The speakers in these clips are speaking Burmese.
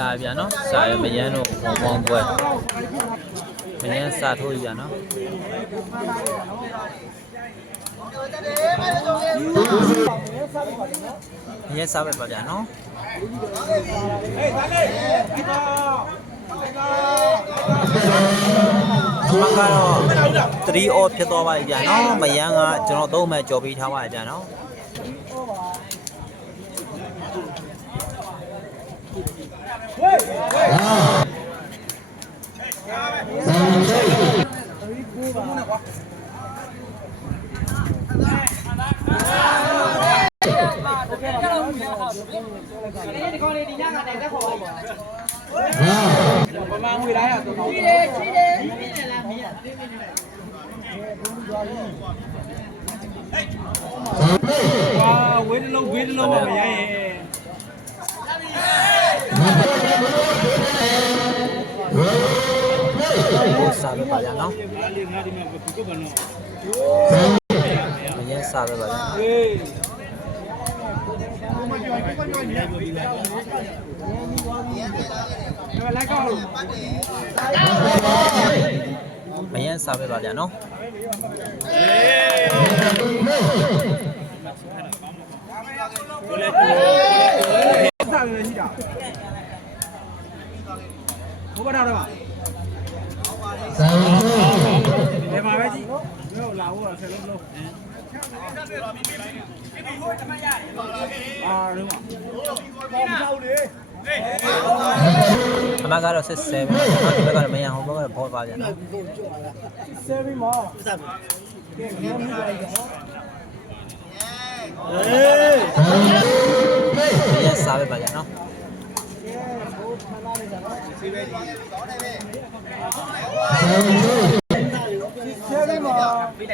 လာပြန်နော်စာရမရမ်းတို့ဘောပေါင်းပွဲမရမ်းစာထိုးပြန်နော်မရမ်းစားပဲပါဗျာနော်ဒီမှာကတော့3 off ဖြစ်သွားပါပြီဗျာနော်မရမ်းကကျွန်တော်သုံးမဲ့ကြော်ပေးထားပါဗျာနော် ဝါဝေးတလုံးဝေးတလုံးမရရ င်ကိုစားပဲပါဗျာနော်ငါလေးငါဒီမှာဘုကုတ်ကနော်မရမ်းစားပဲပါဗျာဟေးမရမ်းစားပဲပါဗျာနော်စားရရှိတာဘုကတော်တော့ပါဘယ်မှာပဲကြည့် မြို့လာဖို့ဆယ်လုံးလုံးအာတော့မဟုတ်လေအမကတော့စစ်ဆဲပဲနော်ဒီဘက်ကတော့မရမ်းဟိုဘက်ကတော့ဘောပါဗျာနော်ဆယ်ပြီးမောအေးမရမ်းစားပဲပါဗျာနော်ဆယ် ပြီး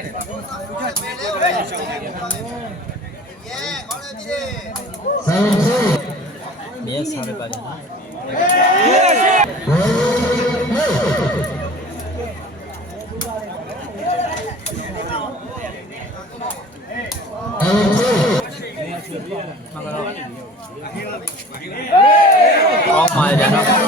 မောမရမ်းစား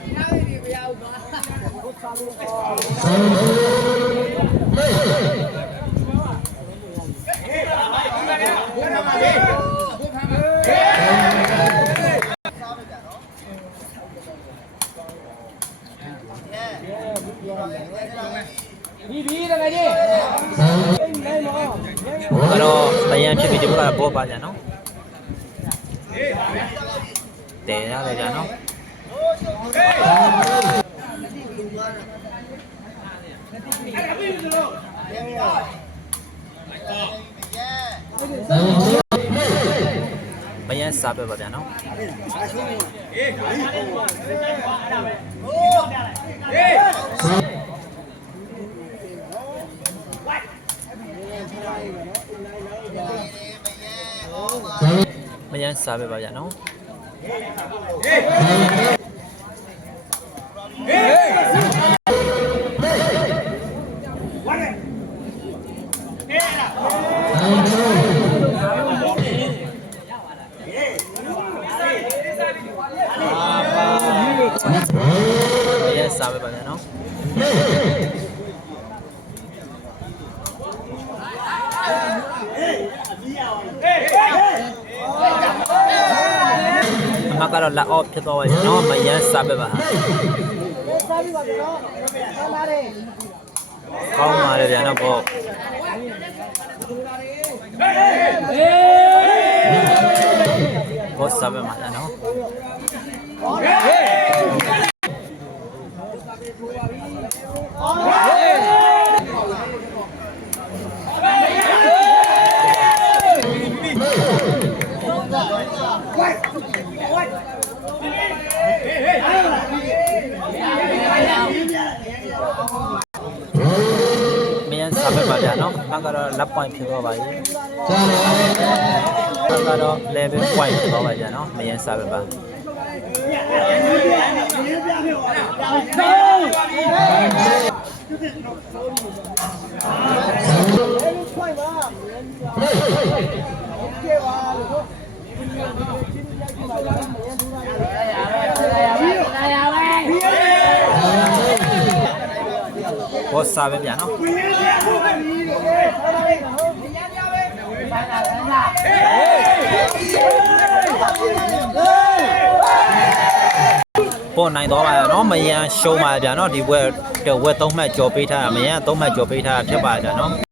ကတော့မရမ်းဖြစ်ပြီးဒီဘက်ကဘောပါဗျာနော်တဲရတယ်ဗျာနော်မရမ်းစားပဲပါဗျာနော် မရမ်းစားပဲပါဗျာနော်မရမ်းစားပဲပါဗျာနော်အမက တော့လက်အော့ဖြစ်သွားပါပြီနော်မရမ်းစားပဲပါဟာကောင်းပါလေဗျာနော်ဘောဘောစားပဲမှာဗျာနော်မယန်းစားပဲပါဗျာနော် အကတော့လက်ပွိုင်ဖြစ်တော့ပါပြီအကတော့ level point ဖြစ်တော့ပါကြနော်မရန်စားပဲပါဟုတ်ကဲ့ပါလို့ ဘောစားပဲဗျာနော်ပေါ်နိုင်တော့ပါရနော်မယန်းရှုံးပါဗျာနော်ဒီဘက်တဝက်သုံးမှတ်ကြော်ပေးထားတာမယန်းသုံးမှတ်ကြော်ပေးထားတာဖြစ်ပါဗျာနော်